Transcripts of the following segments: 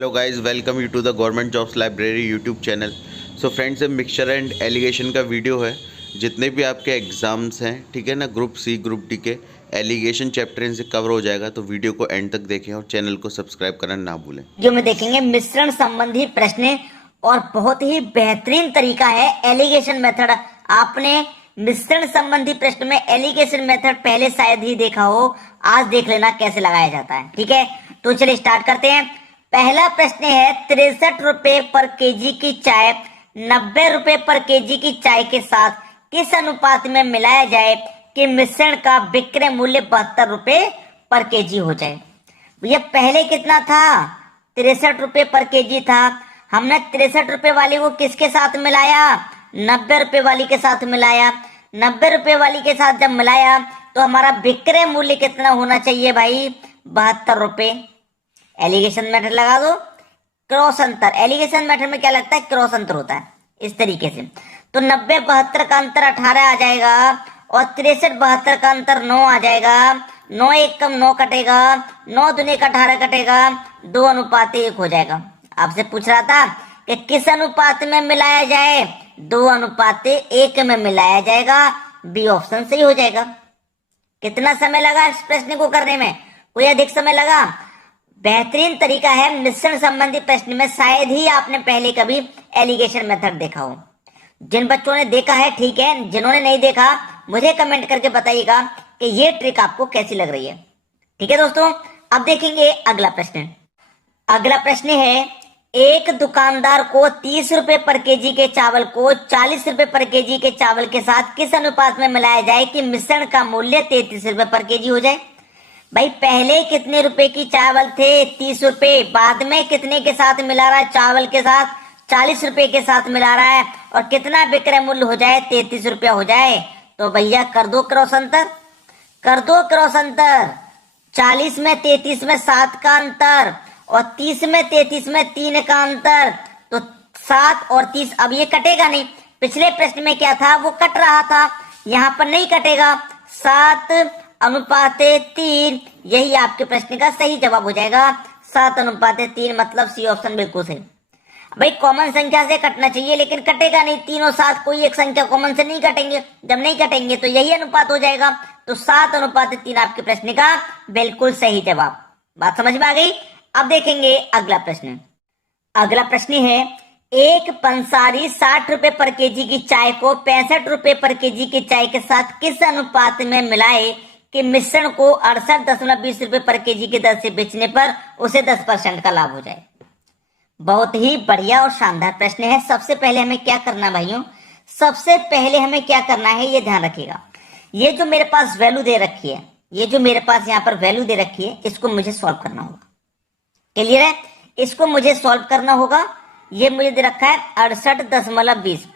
Hello guys, welcome you to the government jobs library YouTube channel. So friends, ये mixture and alligation का video है। जितने भी आपके एग्ज़ाम्स हैं, ठीक है ना, ग्रुप सी ग्रुप डी के एलिगेशन चैप्टर इनसे कवर हो जाएगा। तो वीडियो को एंड तक देखें और चैनल को सब्सक्राइब करना ना भूलें। जो में देखेंगे मिश्रण संबंधी प्रश्न और बहुत ही बेहतरीन तरीका है एलिगेशन मेथड। आपने मिश्रण संबंधी प्रश्न में एलिगेशन मेथड पहले शायद ही देखा हो, आज देख लेना कैसे लगाया जाता है। ठीक है, तो चलिए स्टार्ट करते हैं। पहला प्रश्न है 63 रुपए पर केजी की चाय 90 रुपए पर केजी की चाय के साथ किस अनुपात में मिलाया जाए कि मिश्रण का विक्रय मूल्य 72 रुपए पर केजी हो जाए। ये पहले कितना था? 63 रुपए पर केजी था। हमने 63 रुपए वाली को किसके साथ मिलाया? 90 रुपए वाली के साथ मिलाया। 90 रुपए वाली के साथ जब मिलाया तो हमारा विक्रय मूल्य कितना होना चाहिए भाई? 72 रुपए। एलिगेशन मेथड लगा दो, क्रॉस अंतर। एलिगेशन मेथड में क्या लगता है? क्रॉस अंतर होता है इस तरीके से। तो 90 72 का अंतर 18 आ जाएगा और 63 72 का अंतर 9 आ जाएगा। 9 एक कम 9 कटेगा, 9 दूनी का 18 कटेगा, 2 अनुपात 1 हो जाएगा। आपसे पूछ रहा था कि किस अनुपात में मिलाया जाए? 2 अनुपात 1 में मिलाया जाएगा। बी ऑप्शन सही हो जाएगा। कितना समय लगा इस प्रश्न को करने में? कोई अधिक समय लगा? बेहतरीन तरीका है मिश्रण संबंधी प्रश्न में। शायद ही आपने पहले कभी एलिगेशन मेथड देखा हो। जिन बच्चों ने देखा है ठीक है, जिन्होंने नहीं देखा मुझे कमेंट करके बताइएगा कि ये ट्रिक आपको कैसी लग रही है। ठीक है दोस्तों, अब देखेंगे अगला प्रश्न। अगला प्रश्न है एक दुकानदार को 30 रुपए पर केजी के चावल को 40 रुपए पर केजी के चावल के साथ किस अनुपात में मिलाया जाए कि मिश्रण का मूल्य 33 रुपए पर केजी हो जाए। भाई पहले कितने रुपए की चावल थे? 30 रुपए। बाद में कितने के साथ मिला रहा है? चावल के साथ 40 रुपए के साथ मिला रहा है। और कितना विक्रय मूल्य हो जाए? 33 रुपया हो जाए। तो भैया कर दो क्रॉस अंतर, कर दो क्रॉस अंतर। 40 में 33 में 7 का अंतर और 30 में 33 में 3 का अंतर। तो 7 और 30 अब ये कटेगा नहीं। पिछले प्रश्न में क्या था? वो कट रहा था, यहां पर नहीं कटेगा। 7 अनुपात 3, यही आपके प्रश्न का सही जवाब हो जाएगा। 7 अनुपात 3 मतलब सी ऑप्शन बिल्कुल सही। भाई कॉमन संख्या से कटना चाहिए लेकिन कटेगा नहीं। 3 और 7 कोई एक संख्या कॉमन से नहीं कटेंगे। जब नहीं कटेंगे तो यही अनुपात हो जाएगा। तो 7 अनुपात 3 आपके प्रश्न का बिल्कुल सही जवाब। बात समझ में आ गई? अब देखेंगे अगला प्रश्न। अगला प्रश्न है एक पंसारी 60 रुपए पर केजी की चाय को 65 रुपए पर केजी की चाय के साथ किस अनुपात में मिलाए कि मिश्रण को 68.20 रुपए पर केजी की दर से बेचने पर उसे 10% का लाभ हो जाए। बहुत ही बढ़िया और शानदार प्रश्न है। सबसे पहले हमें क्या करना भाइयों? सबसे पहले हमें क्या करना है ये ध्यान रखिएगा। ये जो मेरे पास वैल्यू दे रखी है, ये जो मेरे पास यहाँ पर वैल्यू दे रखी है, इसको मुझे सॉल्व करना होगा। क्लियर है? इसको मुझे सॉल्व करना होगा। ये मुझे दे रखा है 68.20।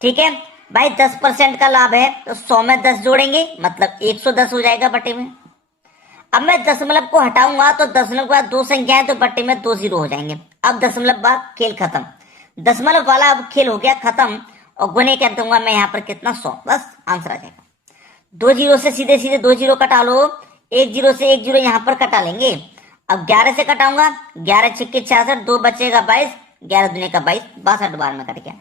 ठीक है भाई, 10% का लाभ है तो 100 में 10 जोड़ेंगे मतलब 110 हो जाएगा बटे में। अब मैं दशमलव को हटाऊंगा तो दशमलव के बाद 2 संख्याएं तो बटे में 2 जीरो हो जाएंगे। अब दशमलव बाद खेल खत्म। दशमलव वाला अब खेल हो गया खत्म और गुने कर दूंगा मैं यहाँ पर कितना? 100। बस आंसर आ जाएगा। 2 जीरो से सीधे सीधे 2 जीरो कटा लो। 1 जीरो से 1 जीरो यहाँ पर कटा लेंगे। अब 11 से कटाऊंगा, 11 छिक्के 66, 2 बचेगा 22, 11 दूने का 22, 62 बार में कट गया।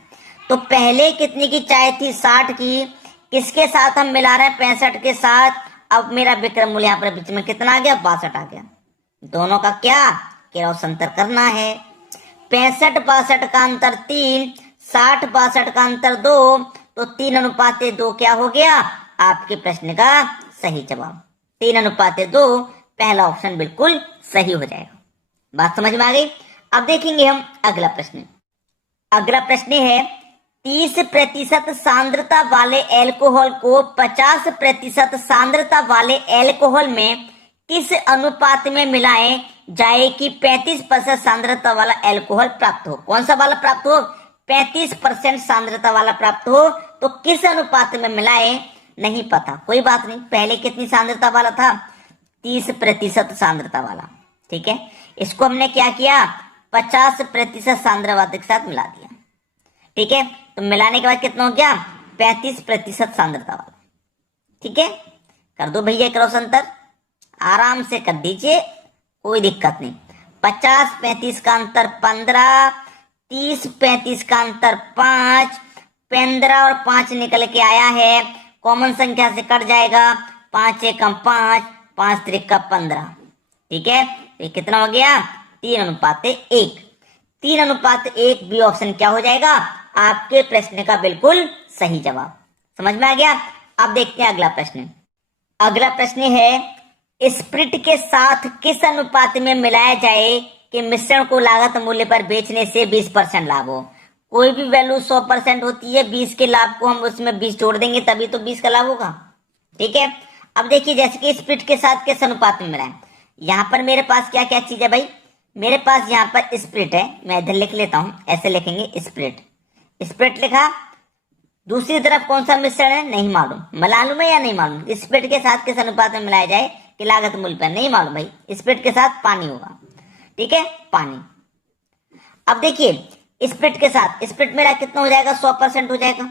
तो पहले कितनी की चाय थी? 60 की। किसके साथ हम मिला रहे हैं? 65 के साथ। अब मेरा विक्रय मूल्य यहाँ पर बीच में कितना आ गया? 62 आ गया। दोनों का क्या क्रॉस अंतर करना है? 65 62 का अंतर 3, 60 62 का अंतर 2, तो 3 अनुपात 2 क्या हो गया? आपके प्रश्न का सही जवाब 3 अनुपात 2, पहला ऑप्शन बिल्कुल सही हो जाएगा। बात समझ में आ गई? अब देखेंगे हम अगला प्रश्न। अगला प्रश्न है 30% सांद्रता वाले अल्कोहल को 50% सांद्रता वाले अल्कोहल में किस अनुपात में मिलाएं जाए कि 35% सांद्रता वाला अल्कोहल प्राप्त हो। कौन सा वाला प्राप्त हो? 35% सांद्रता वाला प्राप्त हो। तो किस अनुपात में मिलाएं? नहीं पता, कोई बात नहीं। पहले कितनी सांद्रता वाला था? 30% सांद्रता वाला। ठीक है, इसको हमने क्या किया? 50% सांद्रता के साथ मिला दिया। ठीक है, तो मिलाने के बाद कितना हो गया? 35% सांद्रता वाला। ठीक है, कर दो भैया क्रॉस अंतर, आराम से कर दीजिए, कोई दिक्कत नहीं। 50 35 का अंतर 15, 30 35 का अंतर 5, 15 और 5 निकल के आया है, कॉमन संख्या से कट जाएगा, 5 एकम 5, 5 त्रिका 15। ठीक है, तो ये कितना हो गया? 3:1। 3:1 बी ऑप्शन क्या हो जाएगा? आपके प्रश्न का बिल्कुल सही जवाब। समझ में आ गया? अब देखते हैं अगला प्रश्न। अगला प्रश्न है, स्प्रिट के साथ किस अनुपात में मिलाया जाए कि मिश्रण को लागत मूल्य पर बेचने से 20% लाभ हो? कोई भी वैल्यू 100% होती है, 20 के लाभ को हम उसमें 20 जोड़ देंगे तभी तो 20 का लाभ होगा। ठीक है, अब देखिए जैसे कि स्प्रिट के साथ किस अनुपात में मिलाएं। यहाँ पर मेरे पास क्या क्या चीज है भाई? मेरे पास यहाँ पर स्प्रिट है, मैं इधर लिख लेता हूं, ऐसे लिखेंगे स्प्रिट। स्प्रिट लिखा, दूसरी तरफ कौन सा मिश्रण है नहीं मालूम, मालूम है या नहीं मालूम? स्प्रिट के साथ किस अनुपात में मिलाया जाए कि लागत मूल्य पर, नहीं मालूम भाई। स्प्रिट के साथ पानी होगा। ठीक है, पानी। अब देखिए स्प्रिट के साथ, स्प्रिट मेरा कितना हो जाएगा? 100% हो जाएगा।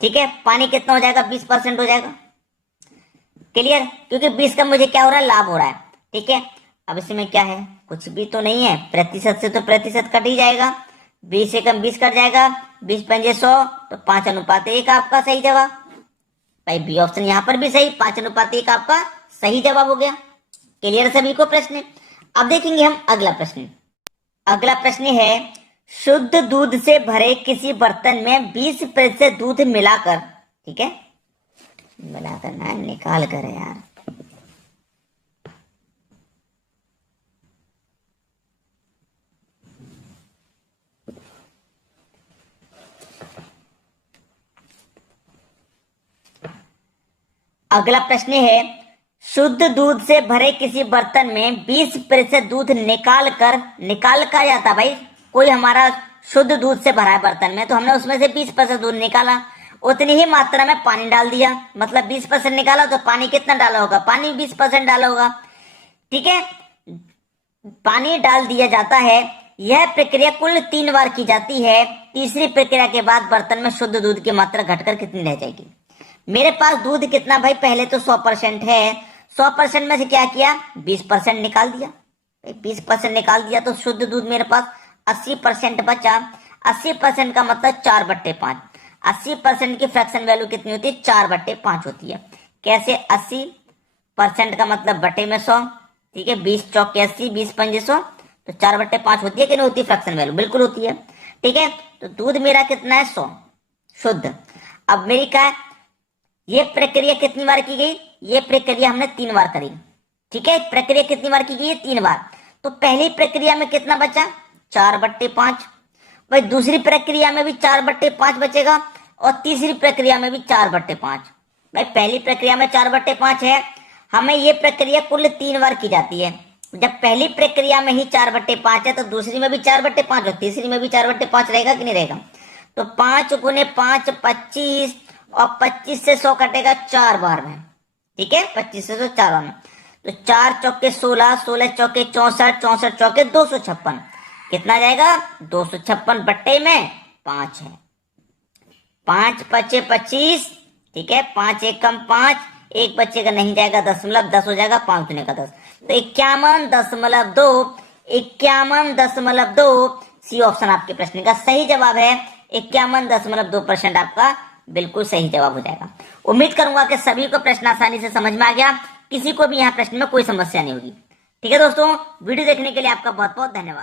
ठीक है, पानी कितना हो जाएगा? 20% हो जाएगा। क्लियर? क्योंकि 20 का मुझे क्या हो रहा है? लाभ हो रहा है। ठीक है, अब इसमें क्या है? कुछ भी तो नहीं है, प्रतिशत से तो प्रतिशत कट ही जाएगा, 20 से कम 20 कट जाएगा, 20 पंजे 100, तो 5:1 आपका सही जवाब। भाई बी ऑप्शन यहाँ पर भी सही, 5:1 आपका सही जवाब हो गया। क्लियर सभी को प्रश्न? अब देखेंगे हम अगला प्रश्न। अगला प्रश्न है, शुद्ध दूध से भरे किसी बर्तन में 20% दूध मिलाकर, ठीक है, मिलाकर ना, निकाल कर है यार, अगला प्रश्न है, शुद्ध दूध से भरे किसी बर्तन में 20% दूध निकाल का जाता भाई, कोई हमारा शुद्ध दूध से भरा है बर्तन में, तो हमने उसमें से 20% दूध निकाला, उतनी ही मात्रा में पानी डाल दिया, मतलब 20% निकाला तो पानी कितना डाला होगा? पानी 20% डाला होगा। ठीक है, पानी डाल दिया जाता है। यह प्रक्रिया कुल 3 बार की जाती है। तीसरी प्रक्रिया के बाद बर्तन में शुद्ध दूध की मात्रा घटकर कितनी रह जाएगी? मेरे पास दूध कितना भाई? पहले तो 100% है, 100% में से क्या किया? 20% निकाल दिया। 20% निकाल दिया तो शुद्ध दूध मेरे पास 80% बचा। 80% का मतलब 4/5। 80% की फ्रैक्शन वैल्यू कितनी होती है? 4/5 होती है। कैसे? 80% का मतलब बटे में 100। ठीक है, 20 चौके 80, 20 पंजे 100, तो 4/5 होती है कि नहीं होती फ्रैक्शन वैल्यू? बिल्कुल होती है। ठीक है, तो दूध मेरा कितना है? 100 शुद्ध। अब मेरी क्या है? ये प्रक्रिया कितनी बार की गई? ये प्रक्रिया हमने 3 बार करी। ठीक है, प्रक्रिया कितनी बार की गई है? 3 बार। तो पहली प्रक्रिया में कितना बचा? 4/5। भाई दूसरी प्रक्रिया में भी 4/5 बचेगा और तीसरी प्रक्रिया में भी 4/5। भाई पहली प्रक्रिया में 4/5 है, हमें ये प्रक्रिया कुल 3 बार की जाती है। जब पहली प्रक्रिया में ही 4/5 है तो दूसरी में भी 4/5 और तीसरी में भी 4/5 रहेगा कि नहीं रहेगा? तो 5 × 5 25, और 25 से 100 कटेगा 4 बार में। ठीक है, 25 से 100 4 बार में, तो 4 चौके 16, 16 चौके 64, 64 चौके 256। कितना जाएगा? 256 बट्टे में 5 है। 5 पचे 25। ठीक है, 5 एकम 5, एक बच्चे का नहीं जाएगा दशमलव, 10 हो जाएगा, 5 दूने का 10, तो 51.2। 51.2 सी ऑप्शन आपके प्रश्न का सही जवाब है। 51.2% आपका बिल्कुल सही जवाब हो जाएगा। उम्मीद करूंगा कि सभी को प्रश्न आसानी से समझ में आ गया, किसी को भी यहाँ प्रश्न में कोई समस्या नहीं होगी। ठीक है दोस्तों, वीडियो देखने के लिए आपका बहुत बहुत धन्यवाद।